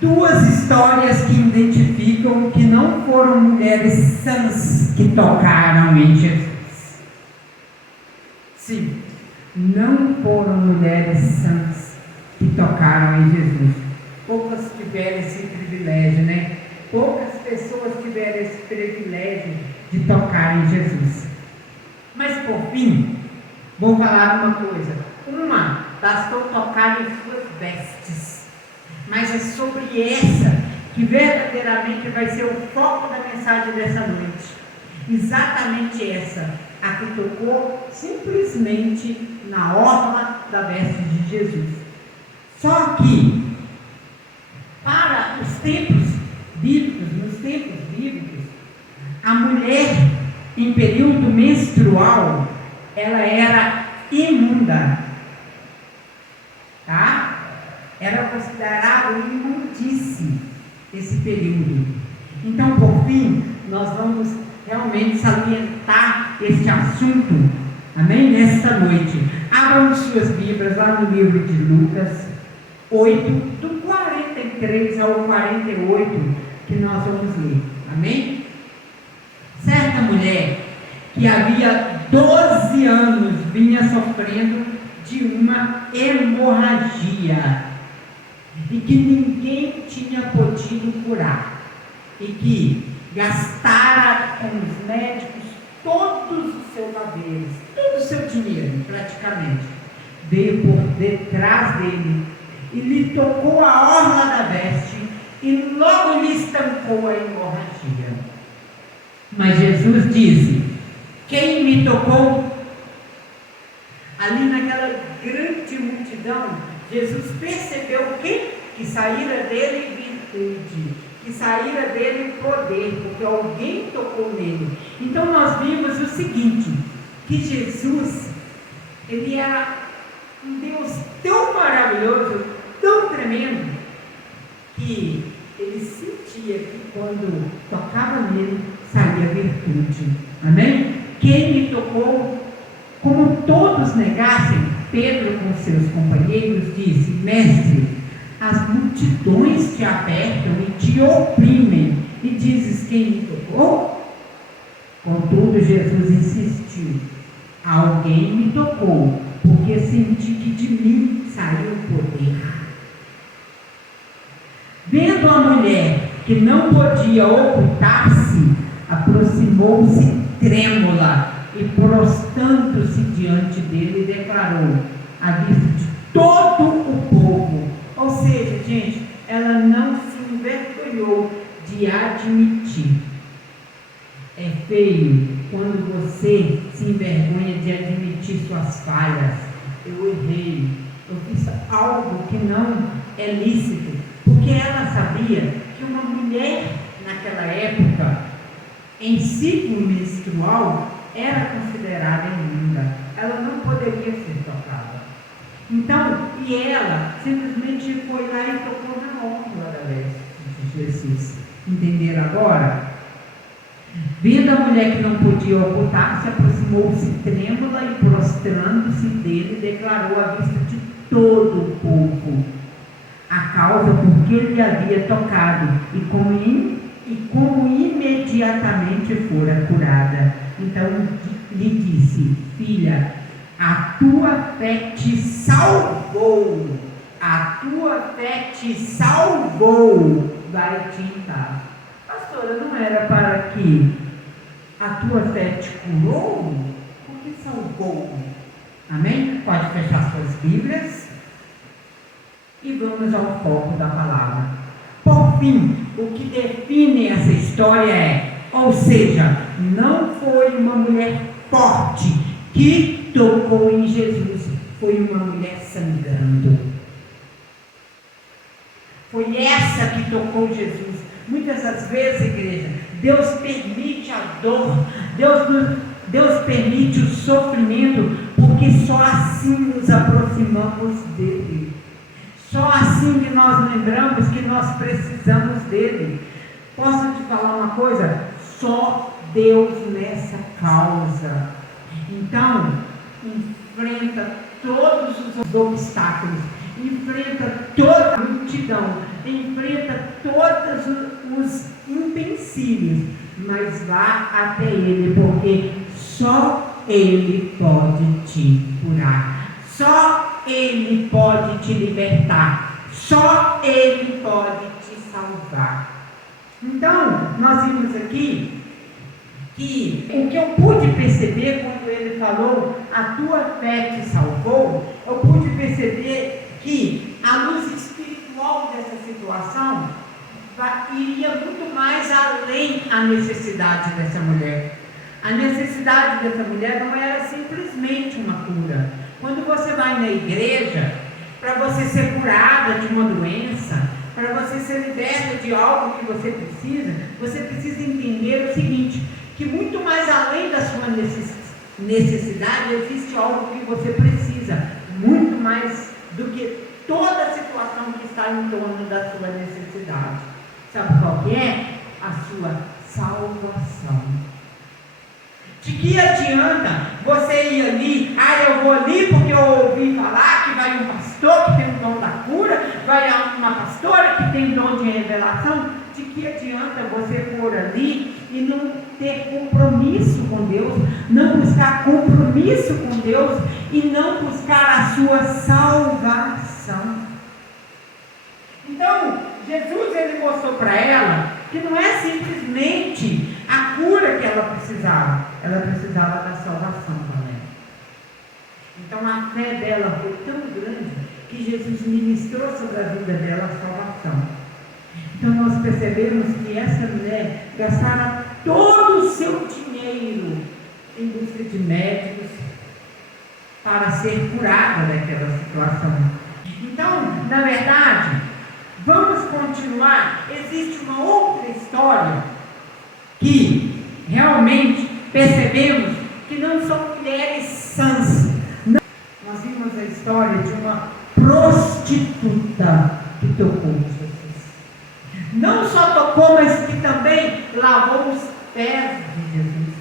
duas histórias que identificam que não foram mulheres sãs que tocaram em Jesus. Sim, não foram mulheres sãs que tocaram em Jesus. Poucas tiveram esse privilégio, né? Poucas pessoas tiveram esse privilégio de tocar em Jesus. Mas por fim, vou falar uma coisa. Uma, bastou tocar em suas vestes. Mas é sobre essa que verdadeiramente vai ser o foco da mensagem dessa noite. Exatamente essa, a que tocou simplesmente na orla da veste de Jesus. Só que, para os tempos bíblicos, nos tempos bíblicos, a mulher em período menstrual, ela era imunda, tá? Era considerado imundice esse período. Então, por fim, nós vamos realmente salientar este assunto, amém? Nesta noite. Abram suas Bíblias lá no livro de Lucas 8, do 43 ao 48, que nós vamos ler, amém? Certa mulher que havia 12 anos vinha sofrendo de uma hemorragia e que ninguém tinha podido curar, e que gastara com os médicos todos os seus haveres, todo o seu dinheiro praticamente, veio por detrás dele e lhe tocou a orla da veste e logo lhe estancou a hemorragia. Mas Jesus disse: quem me tocou? Ali naquela grande multidão, Jesus percebeu o quê? Que saíra dele virtude, que saíra dele poder, porque alguém tocou nele. Então nós vimos o seguinte, que Jesus, ele era um Deus tão maravilhoso, tão tremendo, que ele sentia que quando tocava nele, saía virtude. Amém? Quem me tocou? Como todos negassem, Pedro com seus companheiros disse: mestre, as multidões te apertam e te oprimem, e dizes: quem me tocou? Contudo, Jesus insistiu: alguém me tocou, porque senti que de mim saiu o poder. Vendo a mulher que não podia ocultar-se, aproximou-se trêmula e, prostrando-se diante dele, declarou à vista de todo o povo. Ou seja, gente, ela não se envergonhou de admitir. É feio quando você se envergonha de admitir suas falhas. Eu errei, eu fiz algo que não é lícito, porque ela sabia que uma mulher naquela época, em ciclo menstrual, era considerada imunda. Ela não poderia ser tocada. Então, e ela simplesmente foi lá e tocou na orla da veste de Jesus. Entenderam agora? Vendo a mulher que não podia ocultar-se, aproximou-se trêmula e, prostrando-se dele, declarou à vista de todo o povo a causa por que lhe havia tocado e como imediatamente fora curada. Então lhe disse: filha, a tua fé te salvou, a tua fé te salvou, vai-te em paz. Pastora, não era para que a tua fé te curou? Por que salvou? Amém? Pode fechar suas Bíblias e vamos ao foco da palavra. Por fim, o que define essa história é, ou seja, não foi uma mulher forte que tocou em Jesus, foi uma mulher sangrando. Foi essa que tocou Jesus. Muitas das vezes, igreja, Deus permite a dor, Deus permite o sofrimento, porque só assim nos aproximamos dele. Só assim que nós lembramos que nós precisamos dele. Posso te falar uma coisa? Só Deus nessa causa. Então, enfrenta todos os obstáculos, enfrenta toda a multidão, enfrenta todos os empecilhos, mas vá até Ele, porque só Ele pode te curar, só Ele pode te libertar, só Ele pode te salvar. Então, nós vimos aqui que o que eu pude perceber quando ele falou, a tua fé te salvou, eu pude perceber que a luz espiritual dessa situação iria muito mais além da necessidade dessa mulher. A necessidade dessa mulher não era simplesmente uma cura. Quando você vai na igreja, para você ser curada de uma doença, para você ser liberta de algo que você precisa entender o seguinte, que muito mais além da sua necessidade, existe algo que você precisa, muito mais do que toda a situação que está em torno da sua necessidade. Sabe qual que é? A sua salvação. De que adianta você ir ali, eu vou ali porque eu ouvi falar que vai um pastor que tem o dom da cura, vai uma pastora que tem dom de revelação? De que adianta você for ali e não ter compromisso com Deus, não buscar compromisso com Deus e não buscar a sua salvação? Então, Jesus ele mostrou para ela que não é simplesmente a cura que ela precisava da salvação também. Então a fé dela foi tão grande que Jesus ministrou sobre a vida dela a salvação. Então nós percebemos que essa mulher gastara todo o seu dinheiro em busca de médicos para ser curada daquela situação. Então, na verdade, vamos continuar. Existe uma outra história que realmente percebemos que não são mulheres sãs. Nós vimos a história de uma prostituta que tocou Jesus. Não só tocou, mas que também lavou os pés de Jesus.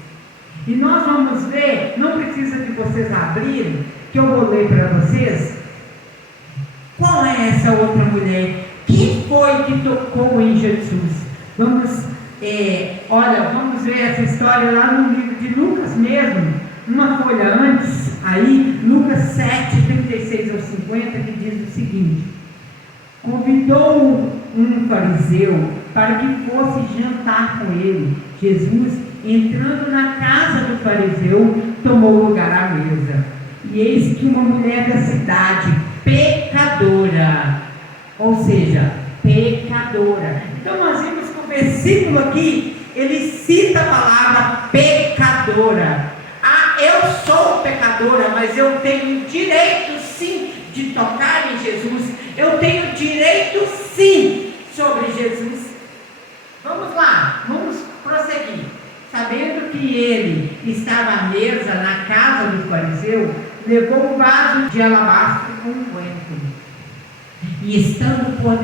E nós vamos ver, não precisa que vocês abrirem, que eu vou ler para vocês. Qual é essa outra mulher? Quem foi que tocou em Jesus? Vamos ver essa história lá no livro de Lucas mesmo, uma folha antes, aí, Lucas 7, 36 ao 50, que diz o seguinte: convidou um fariseu para que fosse jantar com ele. Jesus, entrando na casa do fariseu, tomou lugar à mesa. E eis que uma mulher da cidade, pecadora, ou seja, pecadora. Então nós vimos que o versículo aqui, ele cita a palavra pecadora. Eu sou pecadora, mas eu tenho direito sim de tocar em Jesus. Eu tenho direito sim sobre Jesus. Vamos lá, vamos prosseguir. Sabendo que ele estava à mesa na casa do fariseu, levou um vaso de alabastro com unguento. E estando por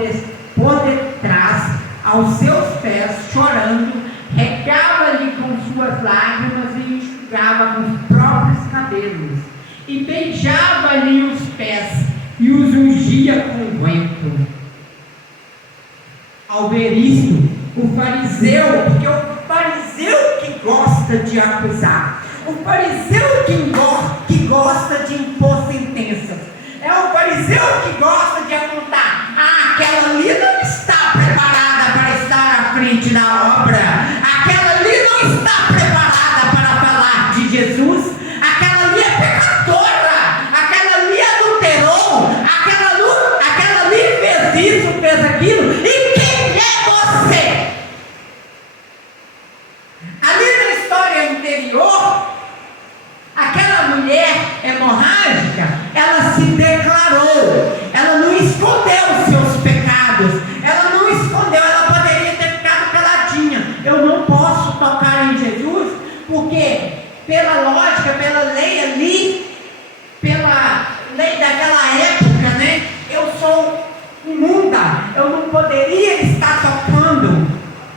detrás, aos seus pés, chorando, regava-lhe com suas lágrimas e enxugava com os próprios cabelos, e beijava-lhe os pés e os ungia com unguento. Ao ver isto, o fariseu, porque o fariseu que gosta de acusar, o fariseu que gosta de impor sentenças, é o fariseu que gosta de apontar: aquela ali não está preparada para estar à frente da obra, aquela ali não está preparada para falar de Jesus, aquela ali é pecadora, aquela ali adulterou, aquela ali fez isso, fez aquilo. E quem é você? Ali na história anterior, aquela mulher hemorrágica, ela se declarou, ela não escondeu os seus pecados, ela não escondeu, ela poderia ter ficado caladinha. Eu não posso tocar em Jesus, porque pela lógica, pela lei ali, pela lei daquela época, né, eu sou imunda, eu não poderia estar tocando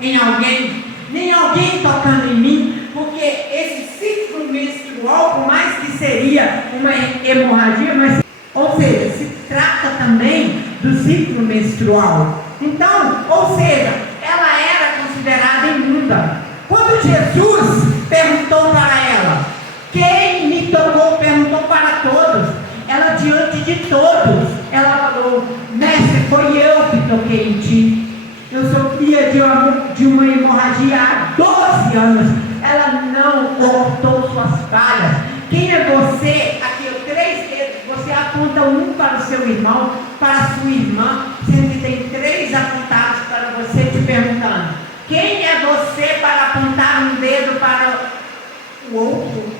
em alguém, nem alguém tocando em mim, porque esse ciclo menstrual, por mais que seria uma hemorragia, mas, ou seja, se trata também do ciclo menstrual. Então, ou seja, ela era considerada imunda. Quando Jesus perguntou para ela, quem me tocou? Perguntou para todos. Ela, diante de todos, ela falou, mestre, foi eu que toquei em ti. Eu sofria de uma hemorragia há 12 anos. Ela não cortou suas falhas. Quem é você? Aqui, 3 dedos. Você aponta um para o seu irmão, para a sua irmã, sendo que tem 3 apontados para você, te perguntando: quem é você para apontar um dedo para o outro?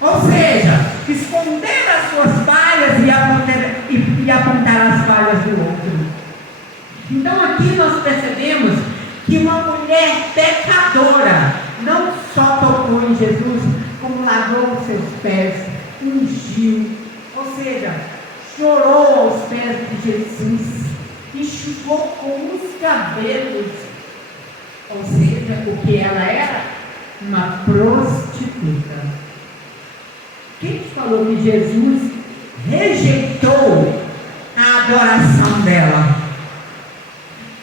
Ou seja, esconder as suas falhas e apontar as falhas do outro. Então aqui nós percebemos que uma mulher pecadora não só tocou em Jesus, como lavou os seus pés, ungiu, ou seja, chorou aos pés de Jesus, enxugou com os cabelos, ou seja, o que ela era? Uma prostituta. Quem te falou que Jesus rejeitou a adoração dela?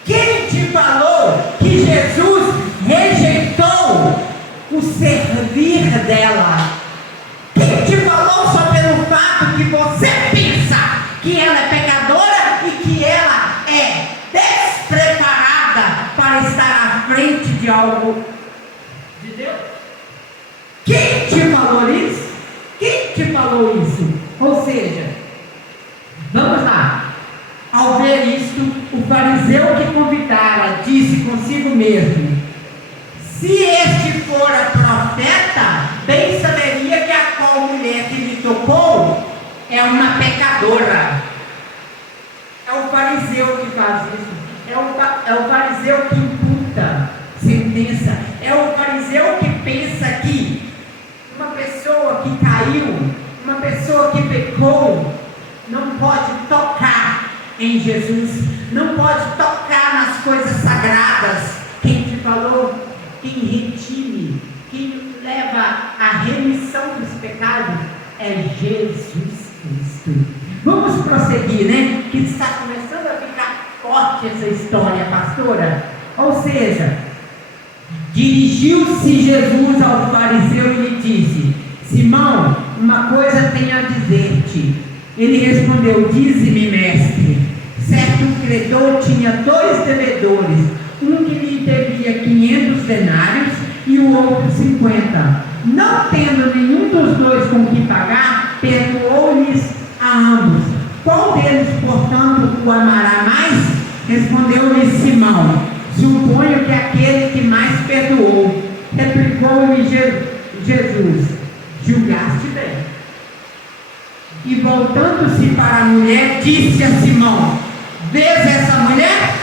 Quem te falou que Jesus rejeitou o servir dela? Quem te falou só pelo fato que você pensa que ela é pecadora e que ela é despreparada para estar à frente de algo de Deus? Quem te falou isso? Quem te falou isso? Ou seja, vamos lá. Ao ver isto, o fariseu que convidara disse consigo mesmo: se este fora profeta, bem saberia que a qual mulher que lhe tocou é uma pecadora. É o fariseu que faz isso. É o fariseu que imputa sentença. É o fariseu que pensa que uma pessoa que caiu, uma pessoa que pecou, não pode tocar em Jesus, não pode tocar nas coisas sagradas. Quem te falou? Quem redime, quem leva a remissão dos pecados é Jesus Cristo. Vamos prosseguir, né? Que está começando a ficar forte essa história, pastora. Ou seja, dirigiu-se Jesus ao fariseu e lhe disse: Simão, uma coisa tenho a dizer-te. Ele respondeu: dize-me, mestre. Certo credor tinha 2 devedores, um que lhe devia 500 denários e o outro 50. Não tendo nenhum dos 2 com que pagar, perdoou-lhes a ambos. Qual deles, portanto, o amará mais? Respondeu-lhe Simão: suponho que aquele que mais perdoou. Replicou-lhe Jesus: julgaste bem. E voltando-se para a mulher, disse a Simão: vês essa mulher?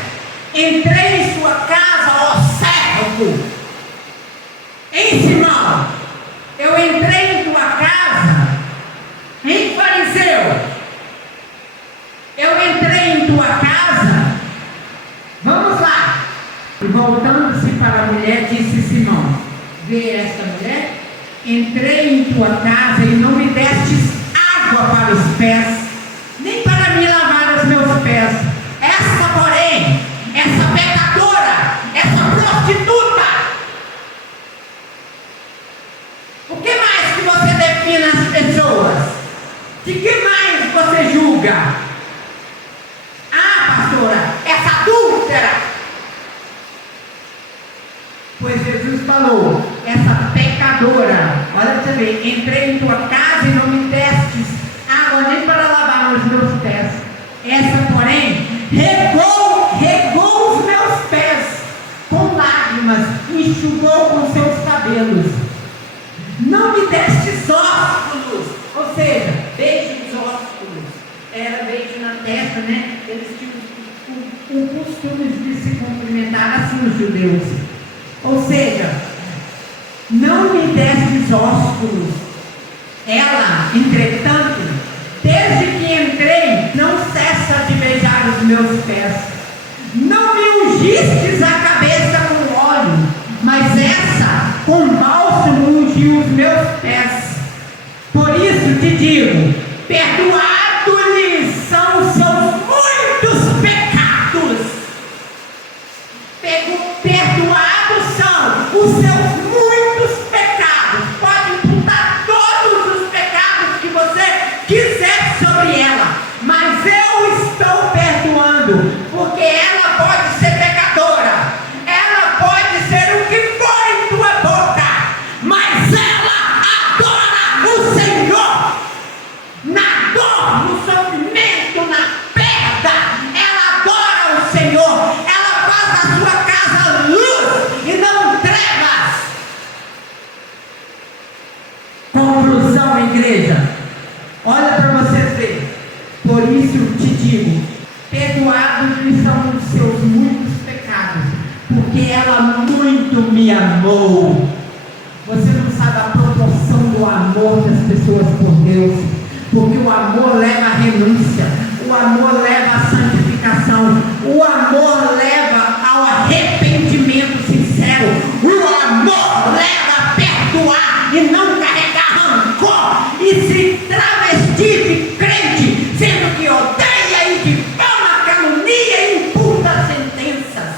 Entrei em sua casa, ó servo. Hein, Simão? Eu entrei em tua casa. Hein, fariseu? Eu entrei em tua casa. Vamos lá. E voltando-se para a mulher, disse Simão: vê esta mulher? Entrei em tua casa e não me destes água para os pés, nem para me lavar os meus pés. Essa, porém, essa pecadora, essa prostituta, o que mais que você define as pessoas? De que mais você julga? Ah, pastora, essa adúltera. Pois Jesus falou: essa pecadora, olha para você ver, entrei em tua casa e não me destes água nem para lavar os meus pés. Essa, porém, regou os meus pés com lágrimas, enxugou com seus cabelos. Não me destes ósculos, ou seja, beijo nos ósculos. Era beijo na testa, né? Eles tinham o costume de se cumprimentar assim, os judeus. Ou seja, não me destes ósculos. Ela, entretanto, desde que entrei, não cessa de beijar os meus pés. Não me ungistes a cabeça com óleo, mas essa com bálsamo ungiu os meus pés. Por isso te digo: perdoados-lhes são os seus muitos perdoando, porque ela pode ser pecadora, ela pode ser o que for em tua boca, mas ela adora o Senhor. Na dor, no sofrimento, na perda, ela adora o Senhor. Ela faz da sua casa luz e não trevas. Conclusão, igreja, olha para vocês verem. Por isso te digo, perdoados lhe são os seus muitos pecados, porque ela muito me amou. Você não sabe a proporção do amor das pessoas por Deus, porque o amor leva à renúncia, o amor leva à santificação, o amor leva ao arrependimento sincero, o amor leva a perdoar e não carregar rancor e se travestir de crente, sendo que odeia e difama, calunia e imputa sentenças.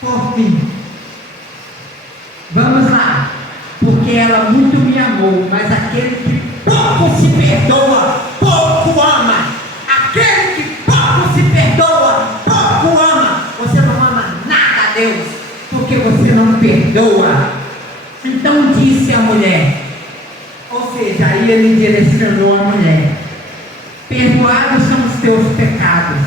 Por fim, vamos lá, porque ela muito me amou, mas aquele que pouco se perdoa, pouco ama. Aquele que pouco se perdoa, pouco ama. Você não ama nada a Deus, porque você não perdoa. Então disse a mulher, ou seja, aí ele direcionou a mulher: perdoados são os teus pecados.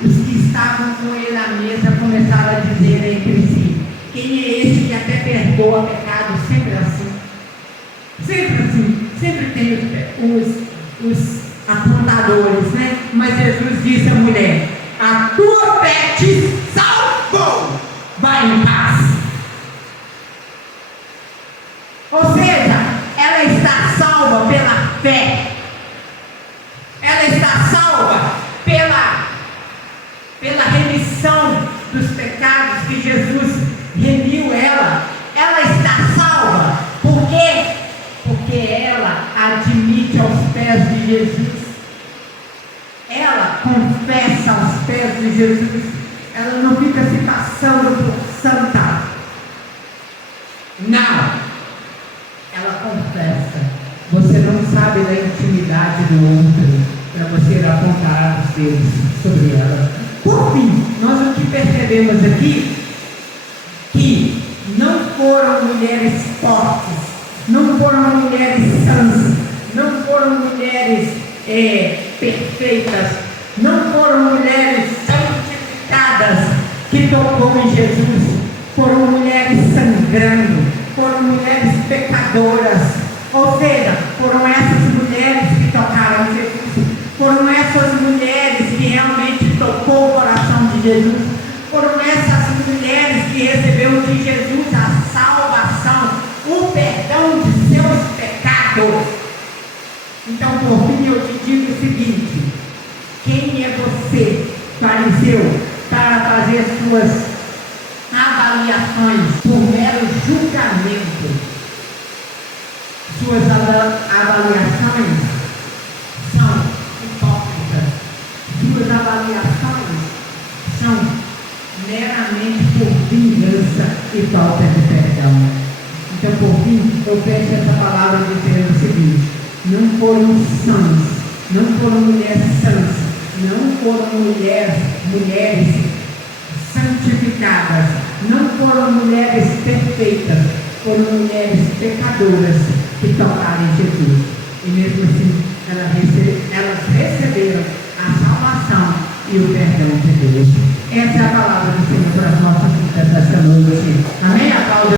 Os que estavam com ele à mesa começaram a dizer entre si: quem é esse que até perdoa pecado? Sempre assim. Sempre assim. Sempre tem os apontadores, né? Mas Jesus disse à mulher: a tua fé te salvou. Vai em paz. Ou seja, ela está salva pela fé. Ela está salva pela remissão dos pecados que Jesus remiu ela. Ela está salva. Por quê? Porque ela admite aos pés de Jesus. Ela confessa aos pés de Jesus. Ela não fica se passando por santa. Não. Ela confessa. Você não sabe da intimidade do outro para você apontar os dedos sobre ela. Por fim, nós o que percebemos aqui, que não foram mulheres fortes, não foram mulheres sãs, não foram mulheres perfeitas, não foram mulheres santificadas que tocou em Jesus, foram mulheres sangrando, foram mulheres pecadoras. Ou seja, foram essas mulheres que tocaram Jesus, foram essas mulheres que realmente tocou o coração de Jesus, foram essas mulheres que recebeu de Jesus a salvação, o perdão de seus pecados. Então, por fim, eu te digo o seguinte: quem é você, fariseu, para fazer suas avaliações por mero julgamento? Suas avaliações são hipócritas. Suas avaliações são meramente por vingança e falta de perdão. Então, por fim, eu fecho essa palavra dizendo o seguinte: não foram sãs, não foram mulheres sãs, não foram mulheres santificadas, não foram mulheres perfeitas, foram mulheres pecadoras que tocaram em Jesus. E mesmo assim, elas receberam a salvação e o perdão de Deus. Essa é a palavra do Senhor para as nossas vidas desta noite. Amém?